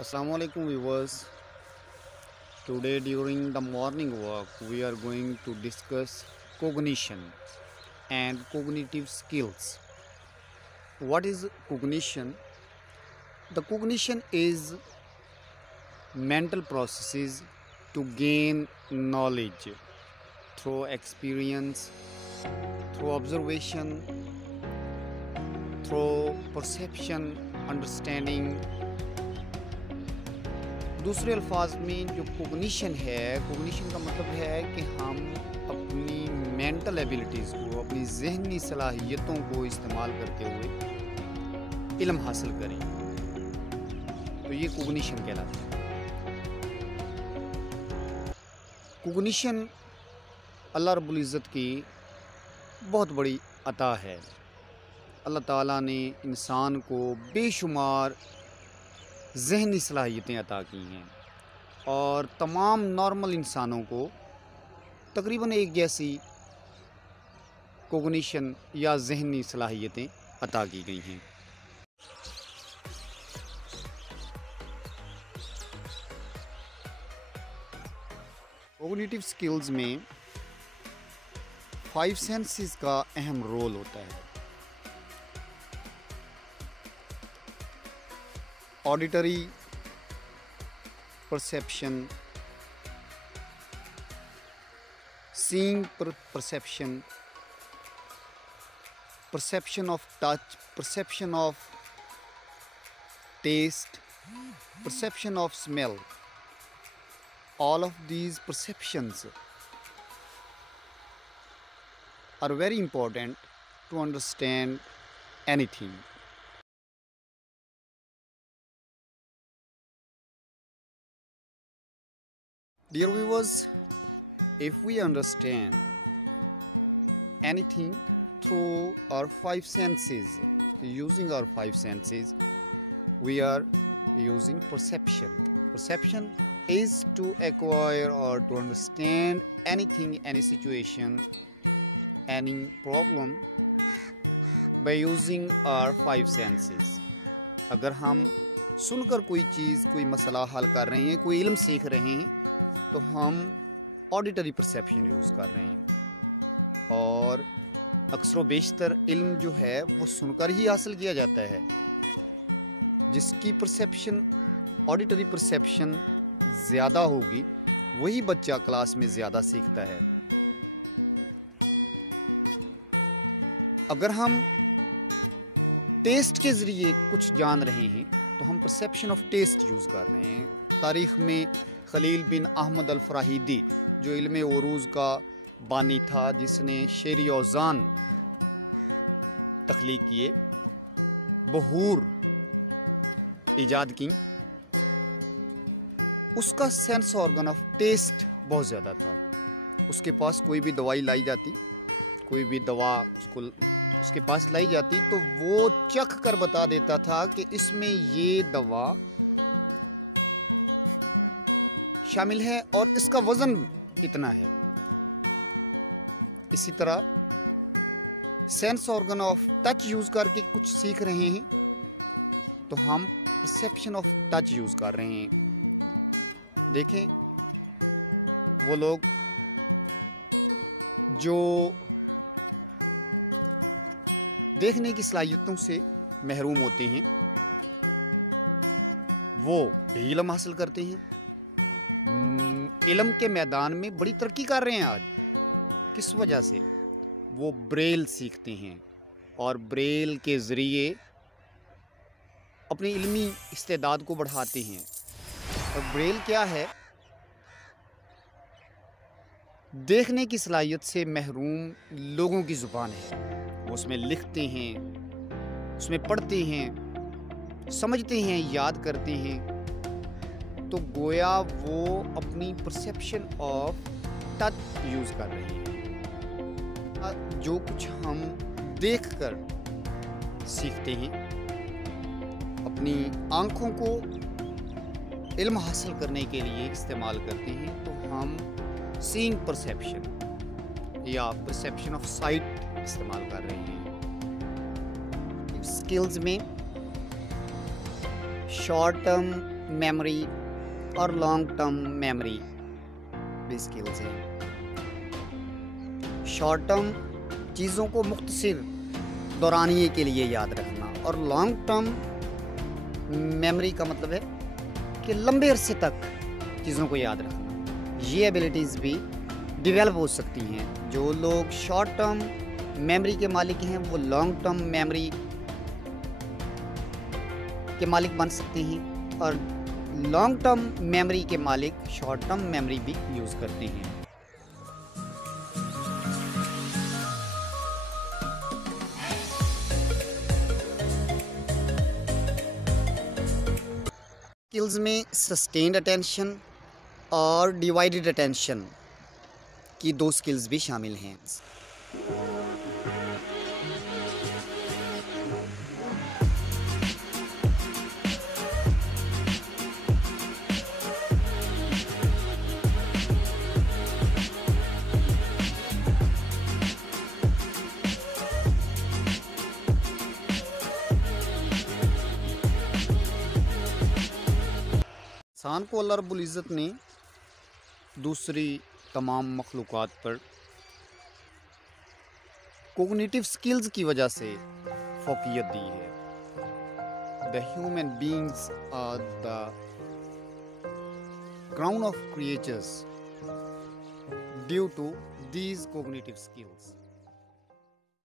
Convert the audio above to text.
Assalamu alaikum viewers. Today during the morning walk we are going to discuss cognition and cognitive skills. What is cognition? The cognition is mental processes to gain knowledge through experience, through observation, through perception, understanding. दूसरे अल्फाज में जो cognition है, cognition का मतलब है कि हम अपनी मेंटल एबिलिटीज़ को, अपनी जहनी सलाहियतों को इस्तेमाल करते हुए इल्म हासिल करें, तो ये कोग्निशन कहलाता है। कोग्निशन अल्लाह रब्बुल इज़्ज़त की बहुत बड़ी अता है। अल्लाह ताला ने इंसान को बेशुमार ज़हनी सलाहियतें अता की हैं और तमाम नॉर्मल इंसानों को तकरीबन एक जैसी कोग्निशन या ज़हनी सलाहियतें अता की गई हैं। कोग्निटिव स्किल्स में 5 सेंसेस का अहम रोल होता है। Auditory perception, seeing perception, perception of touch, perception of taste, perception of smell. All of these perceptions are very important to understand anything. Dear viewers, if we understand anything through our 5 senses, using our 5 senses, we are using perception. Perception is to acquire or to understand anything, any situation, any problem by using our 5 senses. अगर हम सुनकर कोई चीज़, कोई मसला हल कर रहे हैं, कोई इल्म सीख रहे हैं, तो हम ऑडिटरी परसेप्शन यूज़ कर रहे हैं। और अक्सर बेशतर इल्म जो है वो सुनकर ही हासिल किया जाता है। जिसकी परसेप्शन, ऑडिटरी परसेप्शन ज़्यादा होगी, वही बच्चा क्लास में ज़्यादा सीखता है। अगर हम टेस्ट के ज़रिए कुछ जान रहे हैं तो हम परसेप्शन ऑफ टेस्ट यूज़ कर रहे हैं। तारीख़ में खलील बिन अहमद अल-फ़राहिदी, जो इल्म उरूज़ का बानी था, जिसने शेर औज़ान तख्लीक किए, बहूर ईजाद की, उसका सेंस ऑर्गन ऑफ टेस्ट बहुत ज़्यादा था। उसके पास कोई भी दवाई लाई जाती, कोई भी दवा उसके पास लाई जाती, तो वो चख कर बता देता था कि इसमें ये दवा शामिल है और इसका वज़न इतना है। इसी तरह sense organ of touch use करके कुछ सीख रहे हैं तो हम परसेप्शन ऑफ टच यूज़ कर रहे हैं। देखें, वो लोग जो देखने की सलाहियतों से महरूम होते हैं, वो भी इल्म हासिल करते हैं। इल्म के मैदान में बड़ी तरक्की कर रहे हैं आज। किस वजह से? वो ब्रेल सीखते हैं और ब्रेल के ज़रिए अपनी इल्मी इस्तेदाद को बढ़ाते हैं। और ब्रेल क्या है? देखने की सलाहियत से महरूम लोगों की ज़ुबान है। वो उसमें लिखते हैं, उसमें पढ़ते हैं, समझते हैं, याद करते हैं। तो गोया वो अपनी परसेप्शन ऑफ टच यूज़ कर रहे हैं। जो कुछ हम देखकर सीखते हैं, अपनी आँखों को इल्म हासिल करने के लिए इस्तेमाल करते हैं, तो हम सीइंग परसेप्शन या परसेप्शन ऑफ साइट इस्तेमाल कर रहे हैं। स्किल्स में शॉर्ट टर्म मेमोरी और लॉन्ग टर्म मेमोरी भी स्किल्स हैं। शॉर्ट टर्म चीज़ों को मुख्तसर दौरानिए के लिए याद रखना, और लॉन्ग टर्म मेमोरी का मतलब है कि लंबे अरसे तक चीज़ों को याद रखना। ये एबिलिटीज़ भी डेवलप हो सकती हैं। जो लोग शॉर्ट टर्म मेमोरी के मालिक हैं वो लॉन्ग टर्म मेमोरी के मालिक बन सकते हैं, और लॉन्ग टर्म मेमोरी के मालिक शॉर्ट टर्म मेमोरी भी यूज़ करते हैं। स्किल्स में सस्टेन्ड अटेंशन और डिवाइडेड अटेंशन की 2 स्किल्स भी शामिल हैं। इंसान को अल्लाह रब्बुल इज़्ज़त ने दूसरी तमाम मखलूक़ात पर कोग्निटिव स्किल्स की वजह से फ़ौक़ियत दी है। The human beings are the crown of creatures due to these cognitive skills.